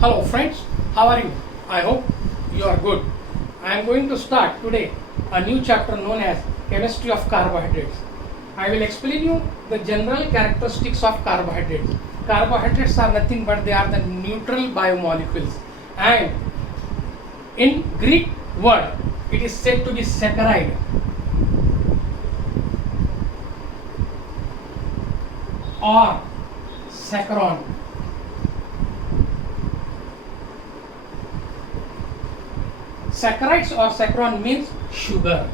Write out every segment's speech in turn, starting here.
Hello friends, how are you? I hope you are good. I am going to start today a new chapter known as Chemistry of Carbohydrates. I will explain you the general characteristics of carbohydrates. Carbohydrates are nothing but they are the neutral biomolecules, and in Greek word it is said to be saccharide or saccharon. Saccharides or saccharon means sugar,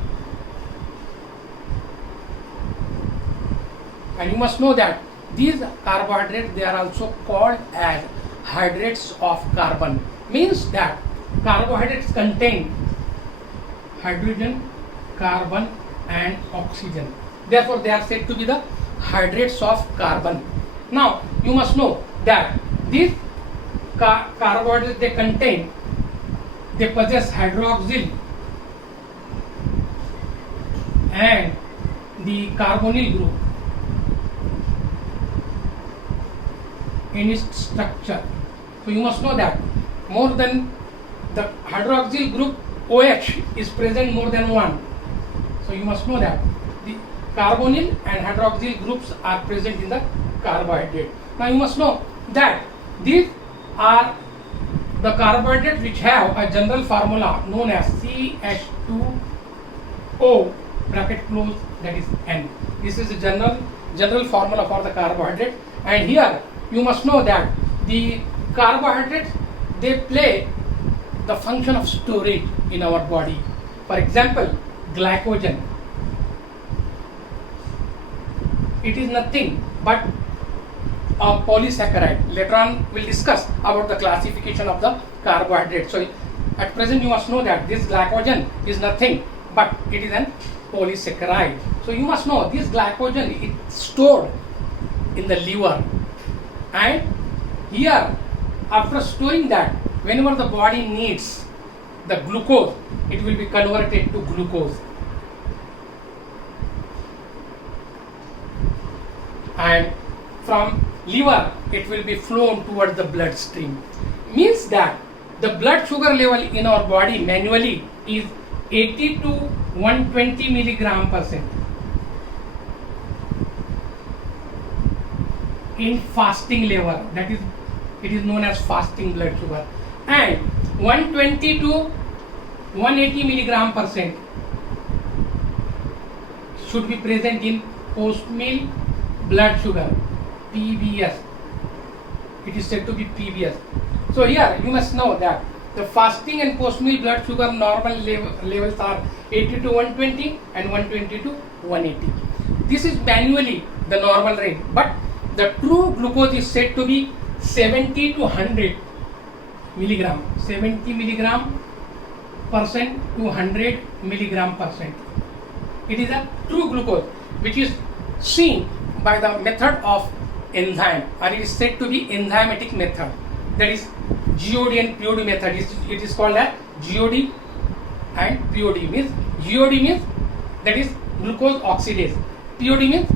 and you must know that these carbohydrates, they are also called as hydrates of carbon. Means that carbohydrates contain hydrogen, carbon and oxygen. Therefore they are said to be the hydrates of carbon. Now you must know that these carbohydrates, they possess hydroxyl and the carbonyl group in its structure. So you must know that more than the hydroxyl group OH is present more than one. So you must know that the carbonyl and hydroxyl groups are present in the carbohydrate. Now you must know that these are the carbohydrates which have a general formula known as CH2O bracket close, that is N. This is the general formula for the carbohydrate, and here you must know that the carbohydrates, they play the function of storage in our body. For example, glycogen, it is nothing but a polysaccharide. Later on we'll discuss about the classification of the carbohydrate. So at present you must know that this glycogen is nothing but it is an polysaccharide. So you must know this glycogen is stored in the liver, and here after storing that, whenever the body needs the glucose, it will be converted to glucose, and from liver it will be flown towards the bloodstream. Means that the blood sugar level in our body manually is 80 to 120 milligram percent. In fasting level, that is, it is known as fasting blood sugar, and 120 to 180 milligram percent should be present in post meal blood sugar, PBS. It is said to be PBS. So here you must know that the fasting and post meal blood sugar normal levels are 80 to 120 and 120 to 180. This is manually the normal range, but the true glucose is said to be 70 to 100 milligram, 70 milligram percent to 100 milligram percent. It is a true glucose which is seen by the method of enzyme, or it is said to be enzymatic method, that is GOD and POD method. It is called as GOD and POD. Means GOD means that is glucose oxidase, POD means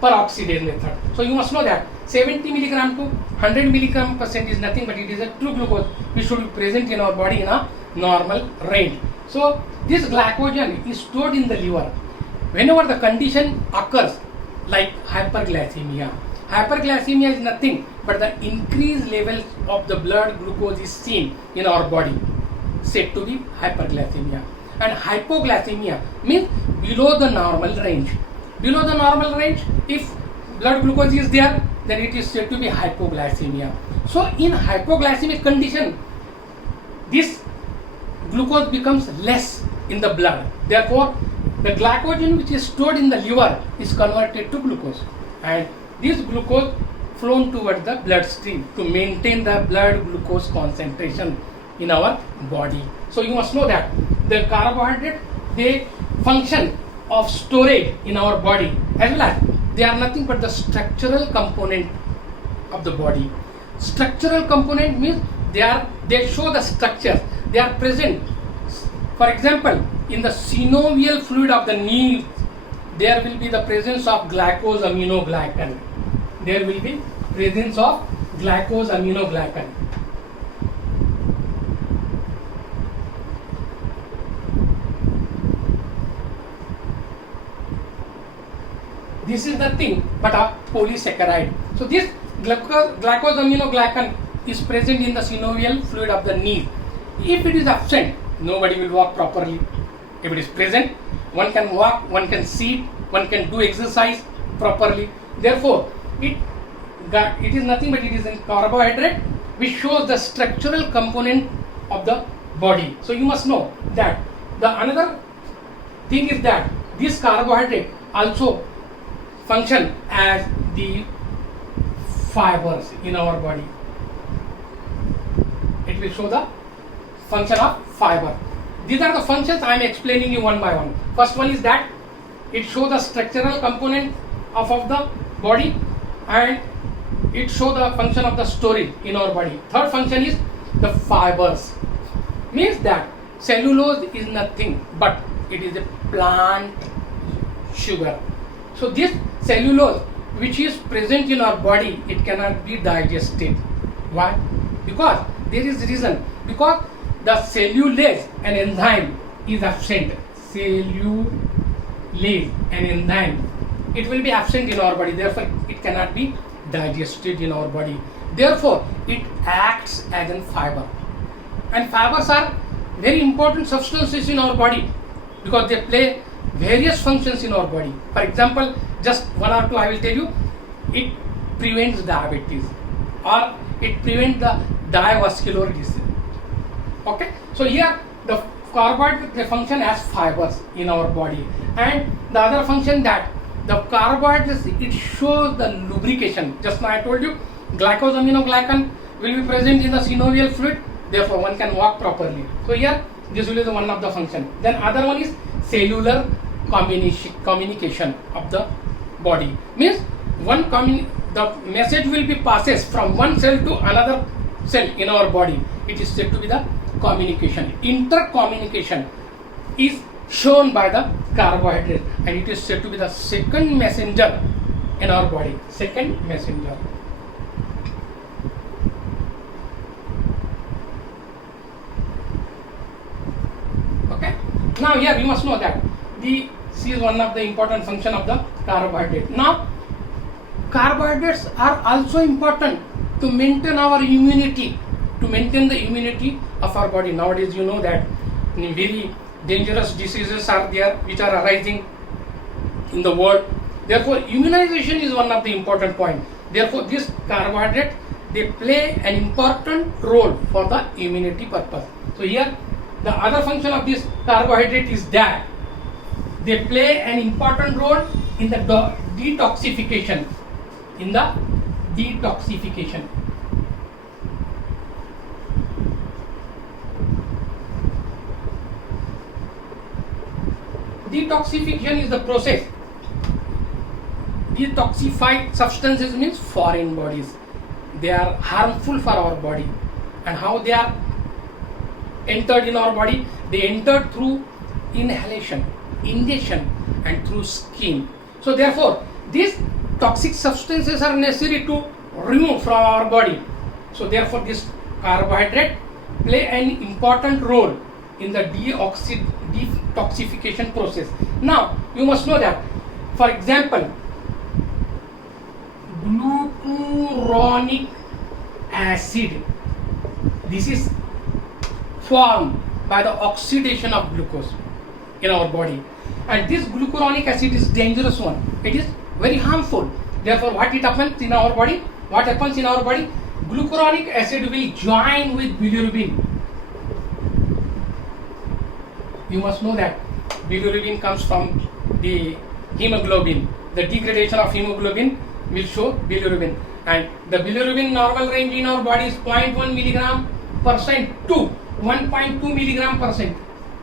peroxidase method. So you must know that 70 milligram to 100 milligram percent is nothing but it is a true glucose which should be present in our body in a normal range. So this glycogen is stored in the liver. Whenever the condition occurs like hyperglycemia, hyperglycemia is nothing but the increased levels of the blood glucose is seen in our body, said to be hyperglycemia. And hypoglycemia means below the normal range. Below the normal range, if blood glucose is there, then it is said to be hypoglycemia. So in hypoglycemic condition, this glucose becomes less in the blood. Therefore, the glycogen which is stored in the liver is converted to glucose, and this glucose flown towards the bloodstream to maintain the blood glucose concentration in our body. So you must know that the carbohydrate, they function of storage in our body, as well as they are nothing but the structural component of the body. Structural component means they show the structures. They are present. For example, in the synovial fluid of the knee, there will be the presence of glycosaminoglycan. There will be presence of glycosaminoglycan. This is nothing but a polysaccharide. So this glycosaminoglycan is present in the synovial fluid of the knee. If it is absent, nobody will walk properly. If it is present, one can walk, one can sit, one can do exercise properly. Therefore, it is nothing but it is a carbohydrate which shows the structural component of the body. So you must know that the another thing is that this carbohydrate also function as the fibers in our body. It will show the function of fiber. These are the functions I am explaining you one by one. First one is that it shows the structural component of the body, and it shows the function of the storage in our body. Third function is the fibers. Means that cellulose is nothing but it is a plant sugar. So this cellulose which is present in our body, it cannot be digested. Why? Because there is reason. Because the cellulase and enzyme is absent. Cellulase and enzyme, it will be absent in our body. Therefore, it cannot be digested in our body. Therefore, it acts as a fiber. And fibers are very important substances in our body because they play various functions in our body. For example, just one or two I will tell you. It prevents diabetes, or it prevents the diavascular disease. Okay, so here the carbohydrate, they function as fibers in our body, and the other function that the carbohydrates, it shows the lubrication. Just now I told you glycosaminoglycan will be present in the synovial fluid, therefore one can walk properly. So here this will be the one of the function. Then other one is cellular communication of the body. Means the message will be passes from one cell to another cell in our body. It is said to be the communication. Intercommunication is shown by the carbohydrate, and it is said to be the second messenger in our body. Second messenger. Okay. Now here you must know that this is one of the important function of the carbohydrate. Now carbohydrates are also important to maintain our immunity, to maintain the immunity of our body. Nowadays you know that very dangerous diseases are there which are arising in the world. Therefore immunization is one of the important point. Therefore this carbohydrate, they play an important role for the immunity purpose. So here the other function of this carbohydrate is that they play an important role in the detoxification. In the detoxification. Detoxification is the process. Detoxified substances means foreign bodies. They are harmful for our body. And how they are entered in our body? They enter through inhalation, ingestion, and through skin. So therefore, these toxic substances are necessary to remove from our body. So therefore, this carbohydrate play an important role in the detoxification process. Now you must know that, for example, glucuronic acid, this is formed by the oxidation of glucose in our body, and this glucuronic acid is dangerous one. It is very harmful. Therefore what it happens in our body? What happens in our body? Glucuronic acid will join with bilirubin. You must know that bilirubin comes from the hemoglobin. The degradation of hemoglobin will show bilirubin, and the bilirubin normal range in our body is 0.1 milligram percent to 1.2 milligram percent.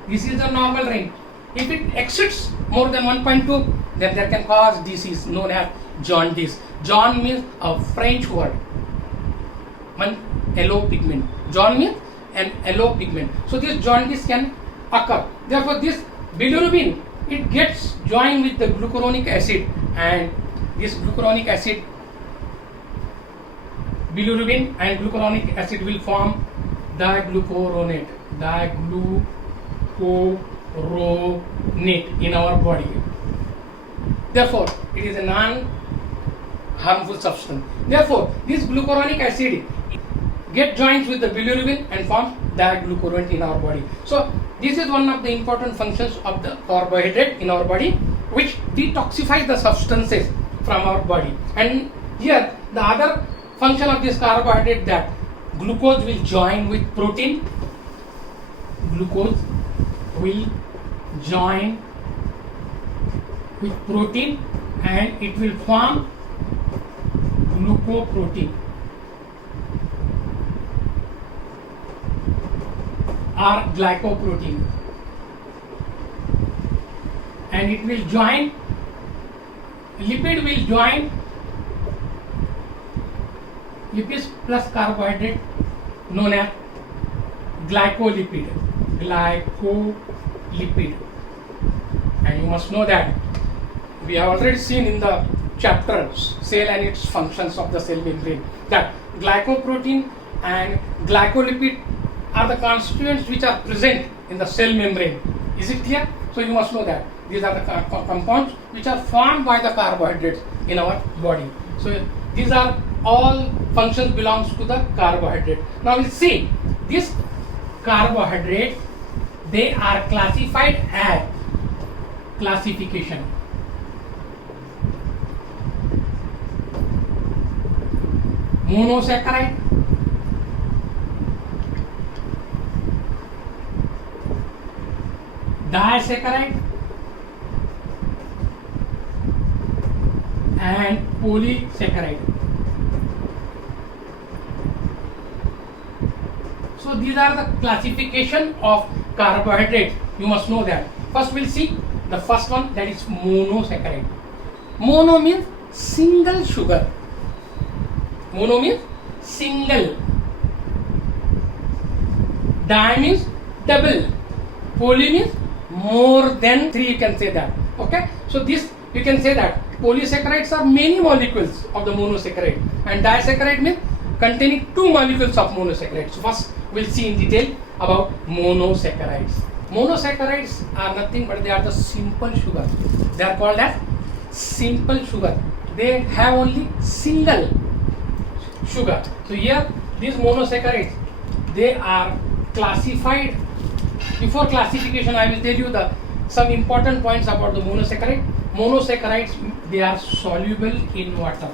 This is the normal range. If it exceeds more than 1.2, then there can cause disease known as jaundice. Jaune means a French word, one yellow pigment. Jaune means an yellow pigment. So this jaundice can occur. Therefore this bilirubin, it gets joined with the glucuronic acid, and this glucuronic acid, bilirubin and glucuronic acid will form diglucuronate. Diglucuronate in our body. Therefore, it is a non-harmful substance. Therefore, this glucuronic acid get joins with the bilirubin and forms diglucuronate in our body. So, this is one of the important functions of the carbohydrate in our body, which detoxifies the substances from our body. And here, the other function of this carbohydrate, that glucose will join with protein. Glucose will join with protein and it will form glucoprotein or glycoprotein, and it will join, lipid will join, lipids plus carbohydrate known as glycolipid. And you must know that we have already seen in the chapter cell and its functions of the cell membrane that glycoprotein and glycolipid are the constituents which are present in the cell membrane. Is it clear? So you must know that these are the compounds which are formed by the carbohydrates in our body. So these are all functions belongs to the carbohydrate. Now we'll see this carbohydrate, they are classified as classification. Monosaccharide, disaccharide and polysaccharide. So these are the classification of carbohydrates. You must know that. First we'll see the first one, that is monosaccharide. Mono means single sugar. Mono means single. Di means double. Poly means more than 3, you can say that. Okay. So this you can say that polysaccharides are many molecules of the monosaccharide, and disaccharide means containing 2 molecules of monosaccharides. So first we'll see in detail about monosaccharides. Monosaccharides are nothing but they are the simple sugar. They are called as simple sugar. They have only single sugar. So here these monosaccharides, they are classified. Before classification, I will tell you some important points about the monosaccharide. Monosaccharides, they are soluble in water.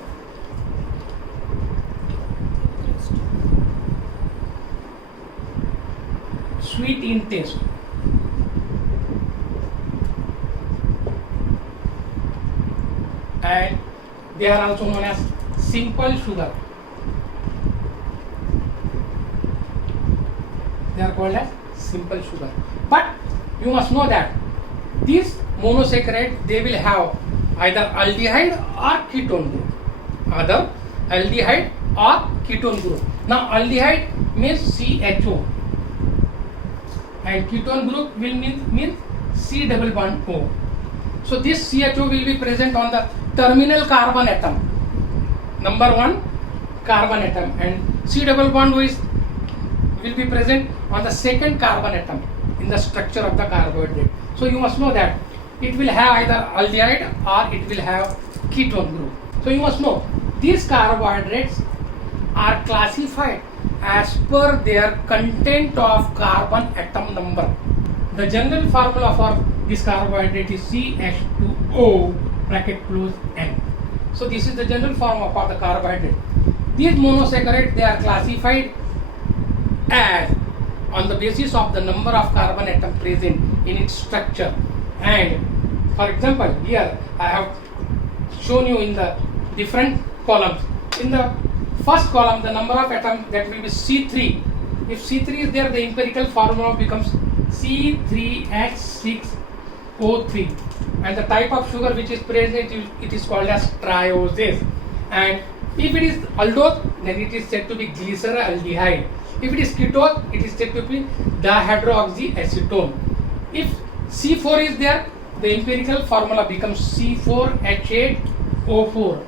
Sweet in taste. And they are also known as simple sugar. They are called as simple sugar. But you must know that these monosaccharides, they will have either aldehyde or ketone group. Either aldehyde or ketone group. Now aldehyde means CHO and ketone group will mean C double bond O. So this CHO will be present on the terminal carbon atom, number 1 carbon atom, and C double bond O will be present on the second carbon atom in the structure of the carbohydrate. So you must know that it will have either aldehyde or it will have ketone group. So you must know these carbohydrates are classified as per their content of carbon atom number. The general formula for this carbohydrate is CH2O bracket close N. So this is the general formula for the carbohydrate. These monosaccharides, they are classified as on the basis of the number of carbon atom present in its structure. And for example, here I have shown you in the different columns. In the first column, the number of atoms, that will be C3. If C3 is there, the empirical formula becomes C3H6O3, and the type of sugar which is present, it is called as trioses. And if it is aldose, then it is said to be glyceraldehyde. If it is ketone, it is said to be dihydroxyacetone. If C4 is there, the empirical formula becomes C4H8O4,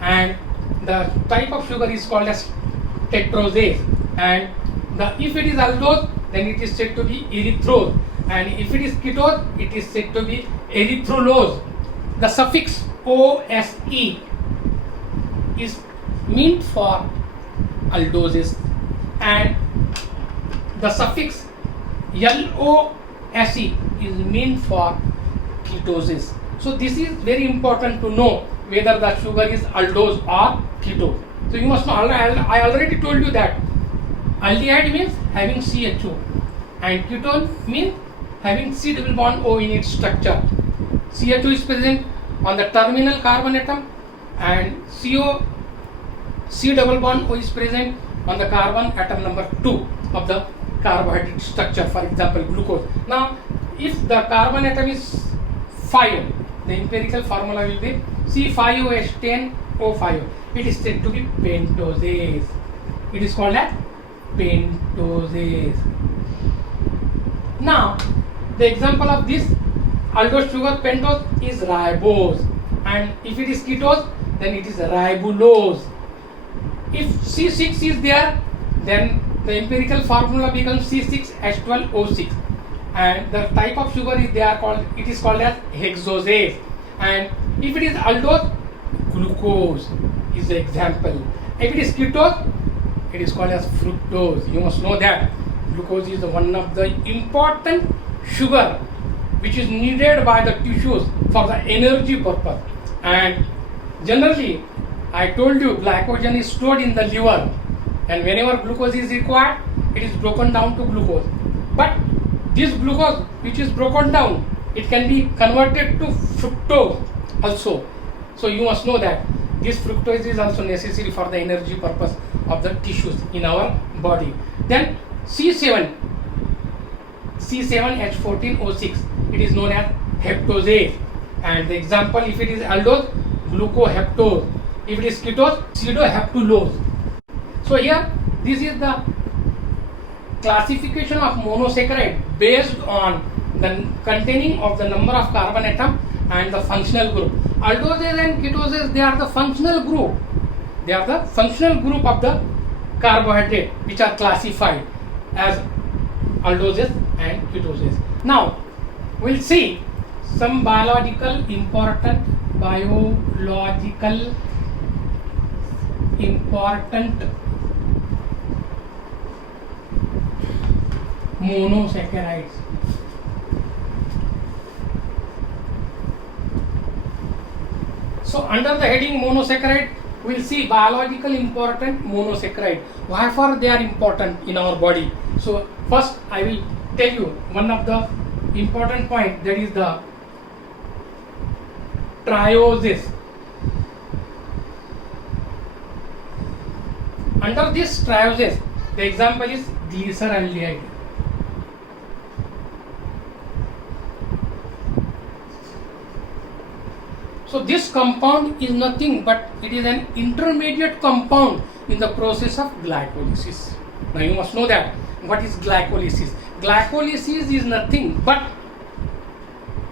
and the type of sugar is called as tetrose. And if it is aldose, then it is said to be erythrose, and if it is ketone, it is said to be erythrulose. The suffix OSE is meant for aldoses and the suffix LOSE is meant for ketoses. So this is very important to know whether the sugar is aldose or ketose. So you must know, I already told you that aldehyde means having CHO and ketone means having C double bond O in its structure. CHO is present on the terminal carbon atom and C double bond O is present on the carbon atom number 2 of the carbohydrate structure, for example glucose. Now if the carbon atom is 5, the empirical formula will be C5OH10O5. It is said to be pentoses. It is called as pentoses. Now the example of this aldose sugar pentose is ribose, and if it is ketose then it is ribulose. If C6 is there, then the empirical formula becomes C6H12O6, and the type of sugar is it is called as hexoses. And if it is aldose, glucose is the example. If it is ketose, it is called as fructose. You must know that glucose is one of the important sugar which is needed by the tissues for the energy purpose. And generally, I told you glycogen is stored in the liver, and whenever glucose is required, it is broken down to glucose. But this glucose which is broken down, it can be converted to fructose also. So you must know that this fructose is also necessary for the energy purpose of the tissues in our body. Then C7H14O6, it is known as heptose. And the example, if it is aldose, glucoheptose. If it is ketose, pseudoheptulose. So here, this is the classification of monosaccharide based on the containing of the number of carbon atom and the functional group. Aldoses and ketoses, they are the functional group. They are the functional group of the carbohydrate which are classified as aldoses and ketoses. Now, we'll see some biological important monosaccharides. So under the heading monosaccharide, we will see biological important monosaccharide. Wherefore they are important in our body. So first I will tell you one of the important point, that is the trioses. Under this trioses, the example is glyceraldehyde. So this compound is nothing but it is an intermediate compound in the process of glycolysis. Now you must know that. What is glycolysis? Glycolysis is nothing but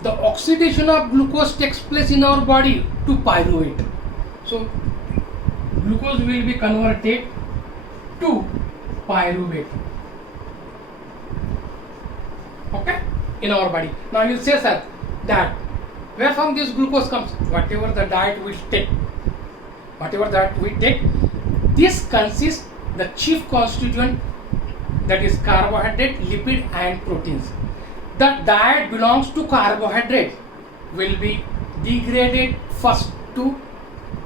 the oxidation of glucose takes place in our body to pyruvate. So glucose will be converted to pyruvate. Okay? In our body. Now you will say, sir, that where from this glucose comes? Whatever the diet we take, this consists the chief constituent, that is carbohydrate, lipid and proteins. The diet belongs to carbohydrate will be degraded first to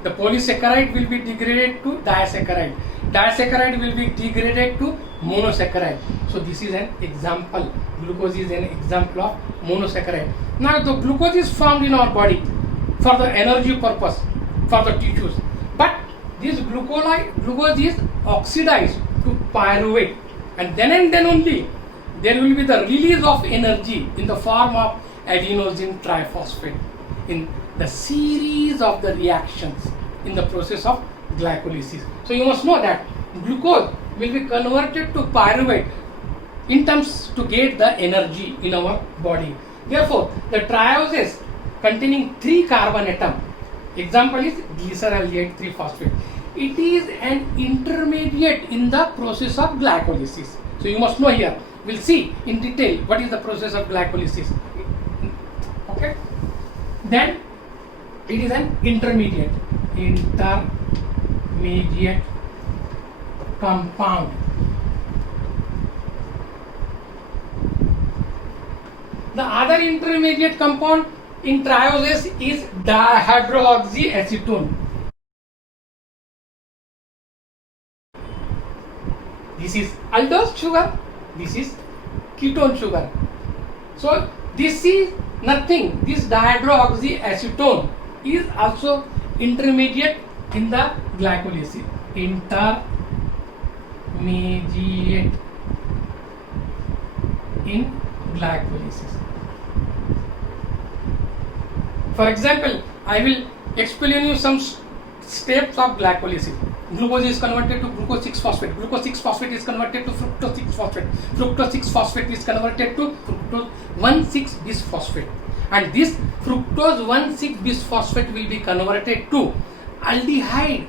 the polysaccharide, will be degraded to disaccharide. Disaccharide will be degraded to monosaccharide. So this is an example. Glucose is an example of monosaccharide. Now the glucose is formed in our body for the energy purpose, for the tissues. But this glucose is oxidized to pyruvate, and then only there will be the release of energy in the form of adenosine triphosphate in the series of the reactions in the process of glycolysis. So you must know that glucose will be converted to pyruvate in terms to get the energy in our body. Therefore, the trioses containing 3 carbon atom, example is glyceraldehyde 3-phosphate. It is an intermediate in the process of glycolysis. So you must know here. We'll see in detail what is the process of glycolysis. Okay. Then It is an intermediate compound. The other intermediate compound in trioses is dihydroxyacetone. This is aldose sugar, this is ketone sugar. So this is nothing. This dihydroxyacetone is also intermediate in the glycolysis. Intermediate in glycolysis. For example, I will explain you some steps of glycolysis. Glucose is converted to glucose 6-phosphate. Glucose 6-phosphate is converted to fructose 6-phosphate. Fructose 6-phosphate is converted to fructose 1,6-bisphosphate. And this fructose 1,6-bisphosphate will be converted to aldehyde,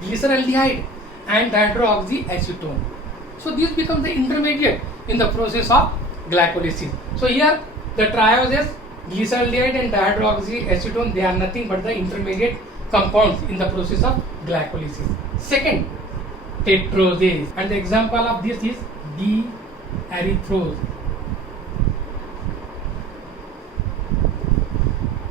glyceraldehyde and dihydroxyacetone. So this becomes the intermediate in the process of glycolysis. So here the trioses, glyceraldehyde and dihydroxyacetone, they are nothing but the intermediate compounds in the process of glycolysis. Second, tetrosis, and the example of this is D-erythrose.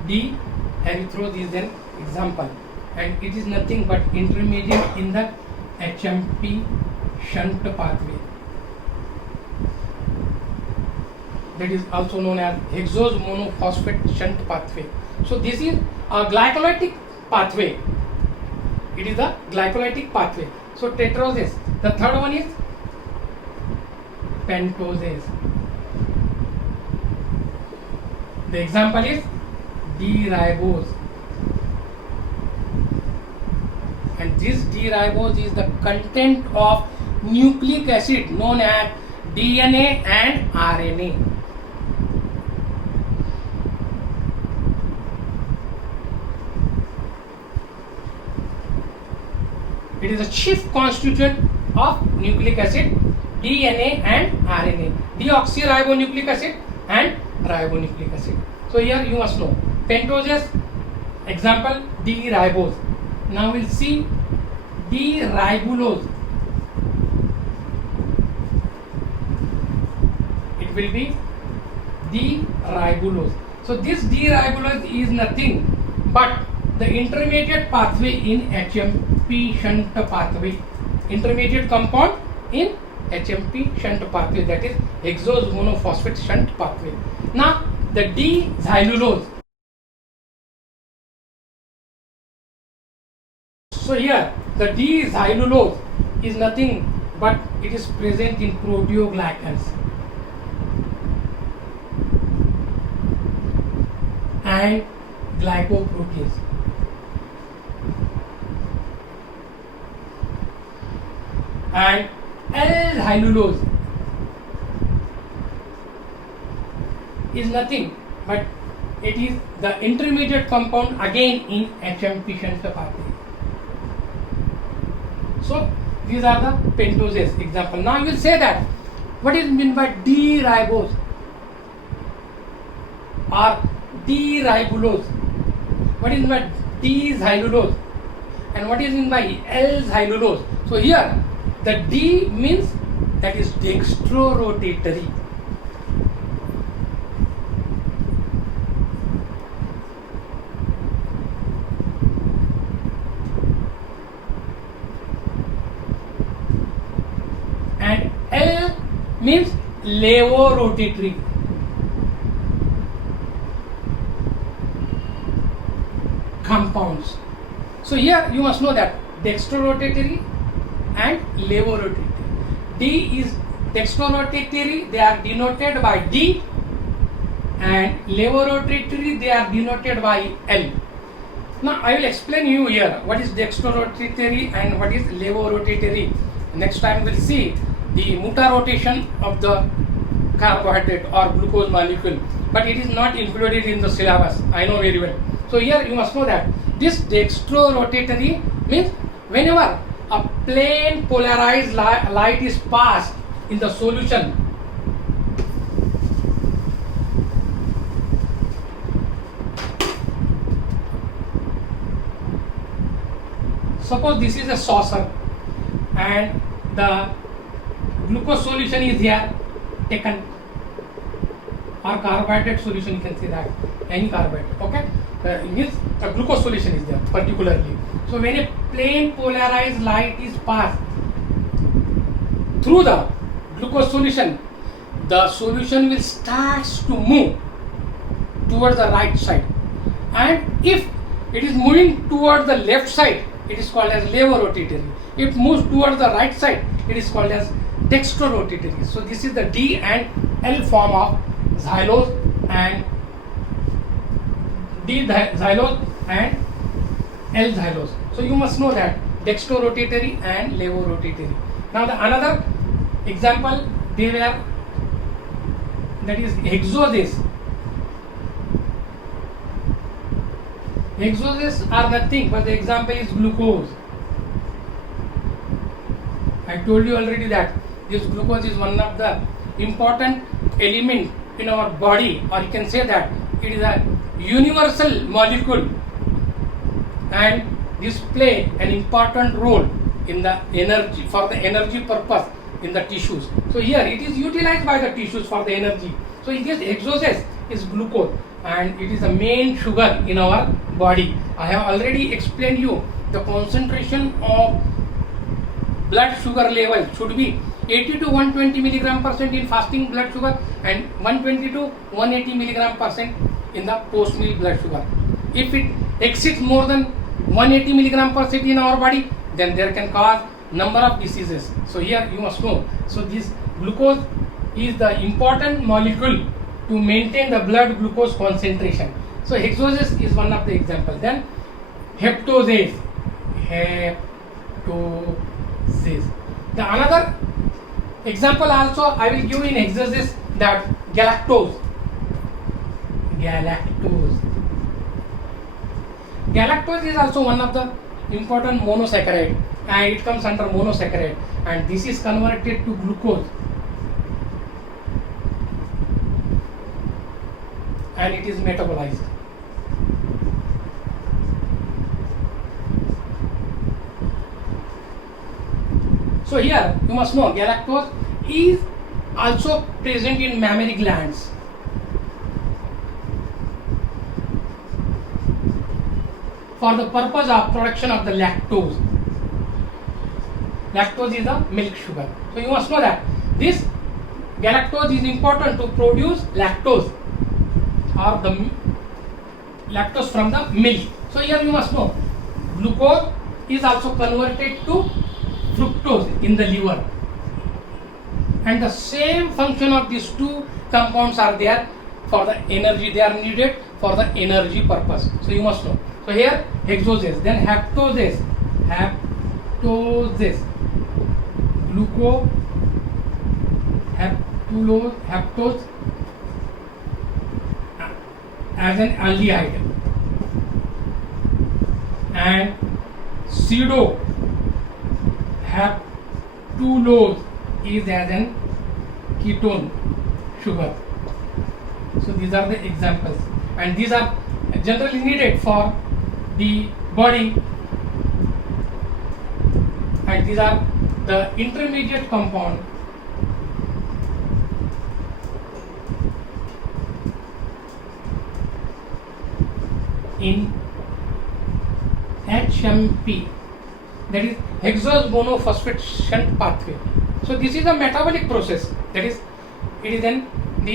D-erythrose is an example, and it is nothing but intermediate in the HMP shunt pathway. That is also known as hexose monophosphate shunt pathway. So this is a glycolytic pathway. It is a glycolytic pathway. So tetrosis. The third one is pentoses. The example is D-ribose. And this D-ribose is the content of nucleic acid known as DNA and RNA. It is a chief constituent of nucleic acid, DNA and RNA. Deoxyribonucleic acid and ribonucleic acid. So here you must know pentoses, example D-ribose. Now we'll see D-ribulose. It will be D-ribulose. So this D-ribulose is nothing but the intermediate pathway in HMP shunt pathway. Intermediate compound in HMP shunt pathway, that is hexose monophosphate shunt pathway. Now the D-xylulose. So here the D-xylulose is nothing but it is present in proteoglycans and glycoproteins. And L-xylulose is nothing but it is the intermediate compound again in HMP shunt pathway. So these are the pentoses example. Now you will say that what is meant by D-ribose or D-ribulose? What is meant by D-xylulose and what is meant by L-xylulose? So here the D means that is dextrorotatory. And L means levorotatory. Compounds. So here you must know that dextrorotatory and levorotatory. D is dextrorotatory, they are denoted by D, and levorotatory they are denoted by L. Now I will explain you here what is dextrorotatory and what is levorotatory. Next time we'll see the mutarotation of the carbohydrate or glucose molecule, but it is not included in the syllabus, I know very well. So here you must know that this dextrorotatory means whenever a plain polarized light is passed in the solution, suppose this is a saucer and the glucose solution is here taken, or carbohydrate solution, you can say that, any carbohydrate, okay. Means a glucose solution is there particularly. So when a plain polarized light is passed through the glucose solution, the solution will start to move towards the right side, and if it is moving towards the left side, it is called as levorotatory. If it moves towards the right side, it is called as dextrorotatory. So this is the D and L form of xylose and D-xylose and L-xylose. So you must know that dextrorotatory and levorotatory. Now the another example they were, that is hexoses. Hexoses are nothing but the example is glucose. I told you already that this glucose is one of the important element in our body, or you can say that it is a universal molecule, and this play an important role in the energy, for the energy purpose in the tissues. So here it is utilized by the tissues for the energy. So this hexoses is glucose, and it is the main sugar in our body. I have already explained you the concentration of blood sugar level should be 80 to 120 milligram percent in fasting blood sugar and 120 to 180 milligram percent in the post meal blood sugar. If it exceeds more than 180 milligram percent in our body, then there can cause number of diseases. So here you must know. So this glucose is the important molecule to maintain the blood glucose concentration. So hexoses is one of the example. Then heptoses. Heptoses. The another example also I will give in hexoses, that galactose. Galactose is also one of the important monosaccharide, and it comes under monosaccharide, and this is converted to glucose, and it is metabolized. So here you must know galactose is also present in mammary glands. For the purpose of production of the lactose. Lactose is the milk sugar. So you must know that this galactose is important to produce lactose, or the lactose from the milk. So here you must know glucose is also converted to fructose in the liver, and the same function of these two compounds are there for the energy. They are needed for the energy purpose. So you must know. So here hexoses, then heptoses, glucose, heptose as an aldehyde, and pseudo heptulose is as an ketone sugar. So these are the examples, and these are generally needed for the body, and these are the intermediate compound in HMP, that is hexose monophosphate shunt pathway. So this is a metabolic process, that is it is the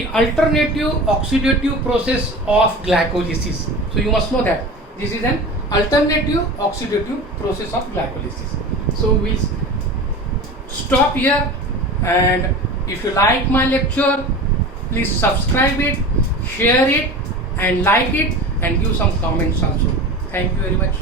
alternative oxidative process of glycolysis. So you must know that this is an alternative oxidative process of glycolysis. So we'll stop here, and if you like my lecture, please subscribe it, share it, and like it, and give some comments also. Thank you very much.